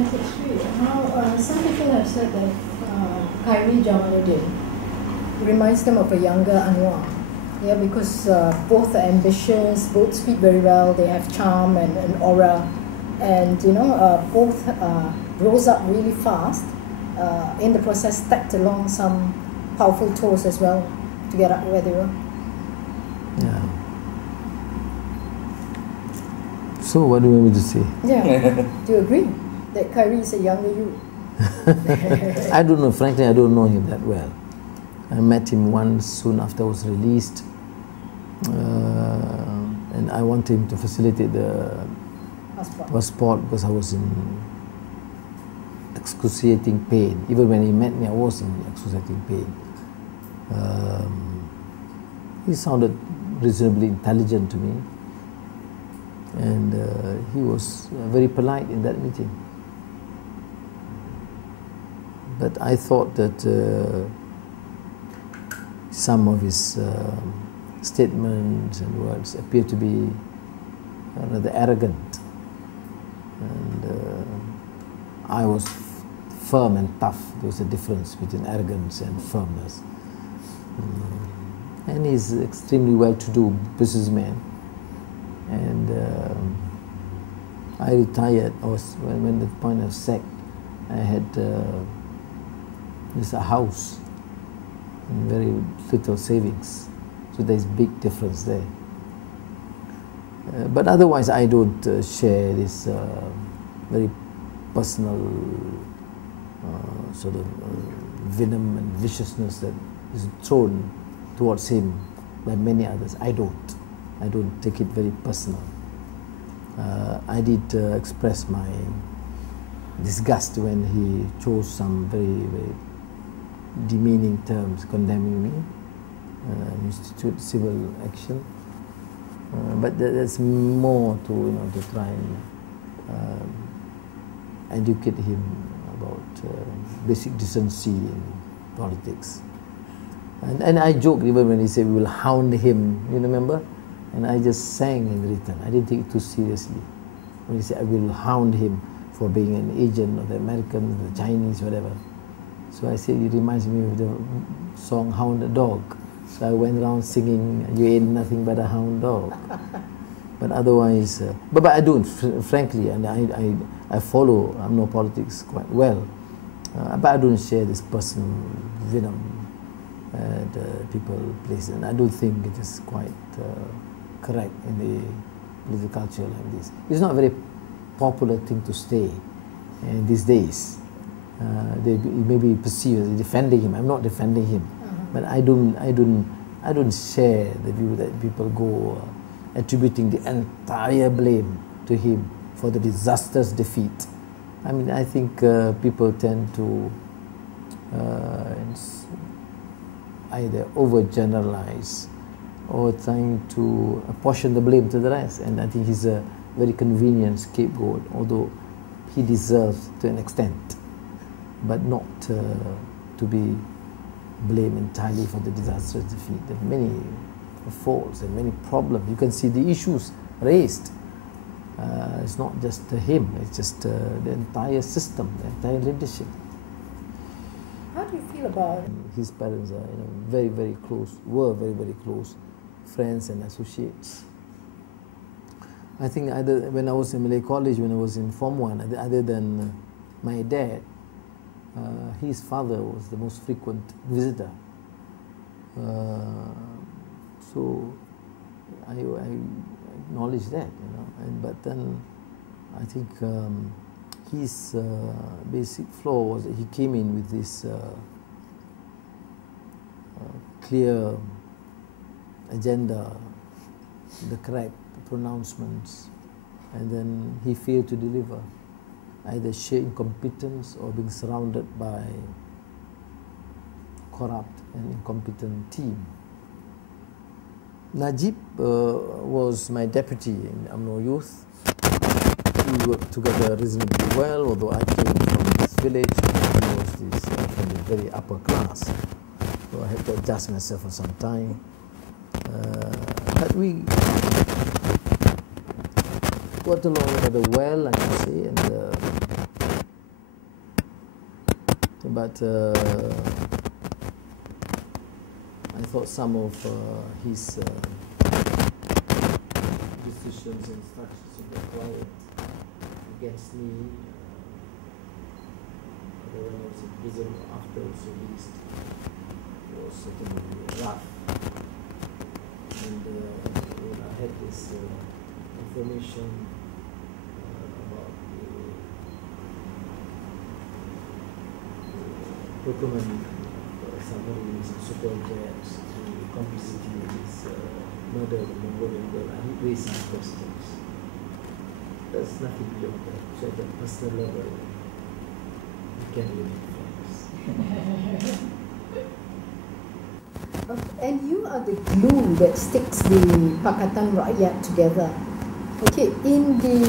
Yes, it's true. Now, some people have said that Khairi Jamaluddin reminds them of a younger Anwar. Yeah, because both are ambitious, both speak very well, they have charm and aura, and both rose up really fast. In the process, tapped along some powerful toes as well to get up where they were. Yeah. So, what do you want me to say? Yeah. Do you agree that Khairi is a younger you? I don't know. Frankly, I don't know him that well. I met him once soon after I was released, and I wanted him to facilitate the passport because I was in excruciating pain. Even when he met me, I was in excruciating pain. He sounded reasonably intelligent to me, and he was very polite in that meeting. But I thought that some of his statements and words appeared to be rather arrogant, and I was firm and tough. There was a difference between arrogance and firmness. And he's extremely well-to-do businessman. And I retired. I was when the point of sack, I had a house and very little savings. So there's big difference there. But otherwise, I don't share this very personal sort of venom and viciousness that is thrown towards him by many others. I don't take it very personal. I did express my disgust when he chose some very, very demeaning terms condemning me, institute civil action. But there's more to try and educate him about basic decency in politics. And I joked even when he said we will hound him, you remember? And I just sang in return. I didn't take it too seriously. When he said I will hound him for being an agent of the Americans, the Chinese, whatever. So I said it reminds me of the song Hound the Dog. So I went around singing, you ain't nothing but a hound dog. But otherwise, but I don't, frankly, and I follow politics quite well. But I don't share this personal venom that people place, and I don't think it is quite correct in the political culture like this. It's not a very popular thing to say these days. It may be perceived as defending him. I'm not defending him, but I don't share the view that people go attributing the entire blame to him for the disastrous defeat. I mean, I think people tend to either overgeneralize or trying to apportion the blame to the rest. And I think he's a very convenient scapegoat, although he deserves to an extent, but not to be blamed entirely for the disastrous defeat. There are many faults and many problems. You can see the issues raised. It's not just him, it's just the entire system, the entire leadership. How do you feel about his parents are very, very close, were very, very close friends and associates. I think either when I was in Malay College, when I was in Form 1, other than my dad, his father was the most frequent visitor. So I acknowledge that, but then I think his basic flaw was that he came in with this clear agenda, the correct pronouncements, and then he failed to deliver, either sheer incompetence or being surrounded by corrupt and incompetent team. Najib was my deputy in UMNO Youth. We worked together reasonably well, although I came from this village and he was this, from the very upper class. So I had to adjust myself for some time. But we got along rather well, I can say, and But I thought some of his decisions and instructions were quiet against me. When I was in prison after I was released, it was certainly rough. And when I had this information about the procurement of submarines and super jets and the complicity in this murder of the Mongolian girl, I raised some questions. There's nothing beyond that. So at a personal level, we can live friends. And you are the glue that sticks the Pakatan Rakyat together. Okay, in the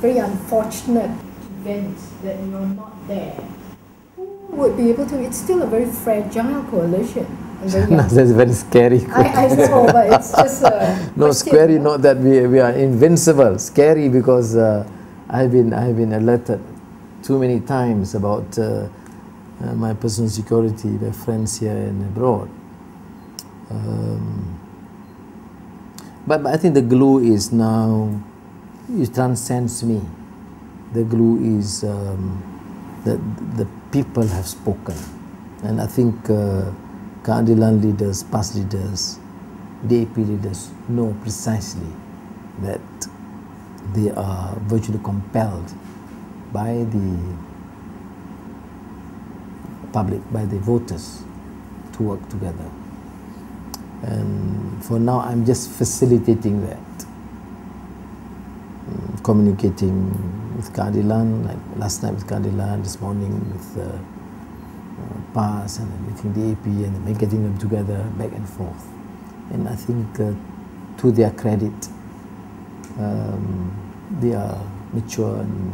very unfortunate event that you're not there, who would be able to? It's still a very fragile coalition. That's very scary. I know, but it's just no, scary. Not that we are invincible. Scary because I've been alerted too many times about my personal security by friends here and abroad. But I think the glue is now, it transcends me. The glue is that the people have spoken. And I think Keadilan leaders, past leaders, DAP leaders know precisely that they are virtually compelled by the public, by the voters, to work together. And for now, I'm just facilitating that, communicating with Keadilan, like last night with Keadilan, this morning with PAS and everything, DAP, and getting them together back and forth. And I think to their credit, they are mature and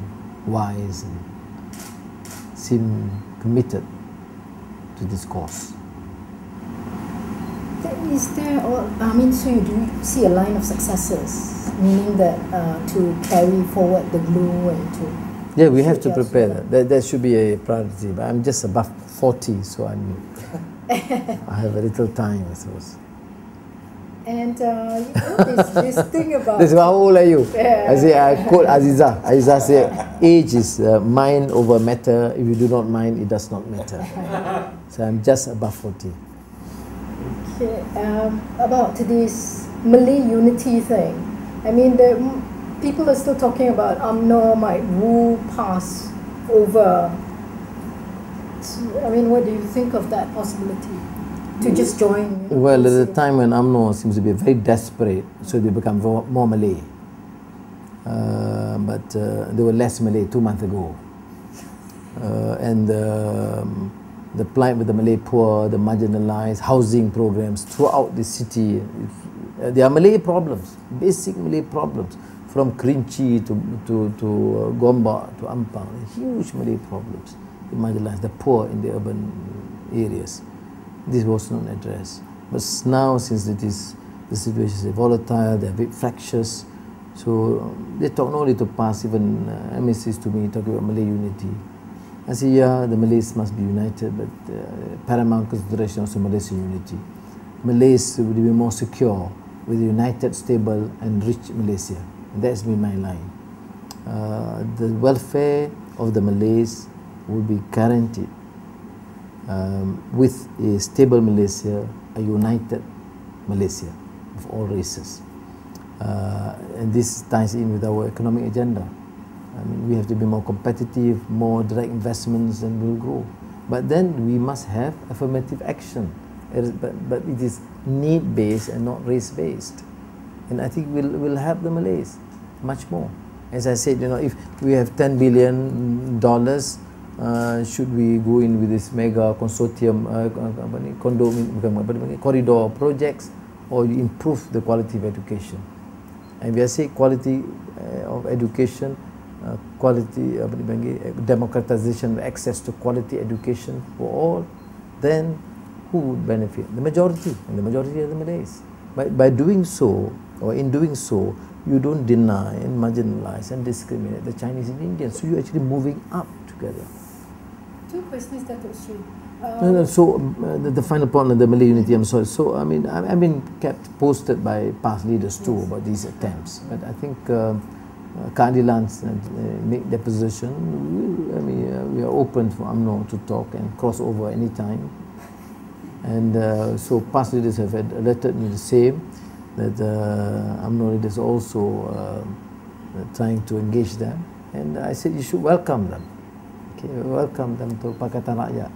wise and seem committed to this cause. Is there, so you do see a line of successors, meaning that to carry forward the glue and to... Yeah, we have to prepare that. That should be a priority. But I'm just above 40, so I have a little time, I suppose. And this thing about... This is how old are you? Yeah. I quote Aziza. Aziza said, age is mind over matter. If you do not mind, it does not matter. So I'm just above 40. Okay, about this Malay unity thing. I mean, people are still talking about UMNO might woo PAS over. I mean, what do you think of that possibility? To just join? Well, at the time when UMNO seems to be very desperate, so they become more Malay. But they were less Malay 2 months ago. And the plight with the Malay poor, the marginalized, housing programs throughout the city. There are Malay problems, basic Malay problems, from Kerinci to Gombak to Ampang. Huge Malay problems. The marginalized, the poor in the urban areas. This was not addressed. But now, since the situation is volatile, they are very fractious. So they talk not only to PAS, even MSCs to me, talking about Malay unity. I say, yeah, the Malays must be united, but paramount consideration also Malaysian unity. Malays will be more secure with a united, stable and rich Malaysia. And that's been my line. The welfare of the Malays will be guaranteed with a stable Malaysia, a united Malaysia of all races. And this ties in with our economic agenda. I mean, we have to be more competitive, more direct investments, and we'll grow. But then we must have affirmative action. But it is need-based and not race-based. And I think we'll help the Malays much more. As I said, if we have $10 billion, should we go in with this mega consortium, corridor projects, or improve the quality of education? And we are saying quality of education, quality democratization, access to quality education for all, then who would benefit? The majority, and the majority are the Malays. By doing so, or in doing so, you don't deny and marginalize and discriminate the Chinese and Indians. So you're actually moving up together. Two questions, Datuk Seri. So the final point on the Malay unity, I'm sorry. So I mean, I've been kept posted by past leaders too about these attempts. But I think keadilan make their position. We are open for UMNO to talk and cross over anytime. And so past leaders have alerted me the same, that UMNO leaders also trying to engage them. And I said you should welcome them. Okay, welcome them to Pakatan Rakyat.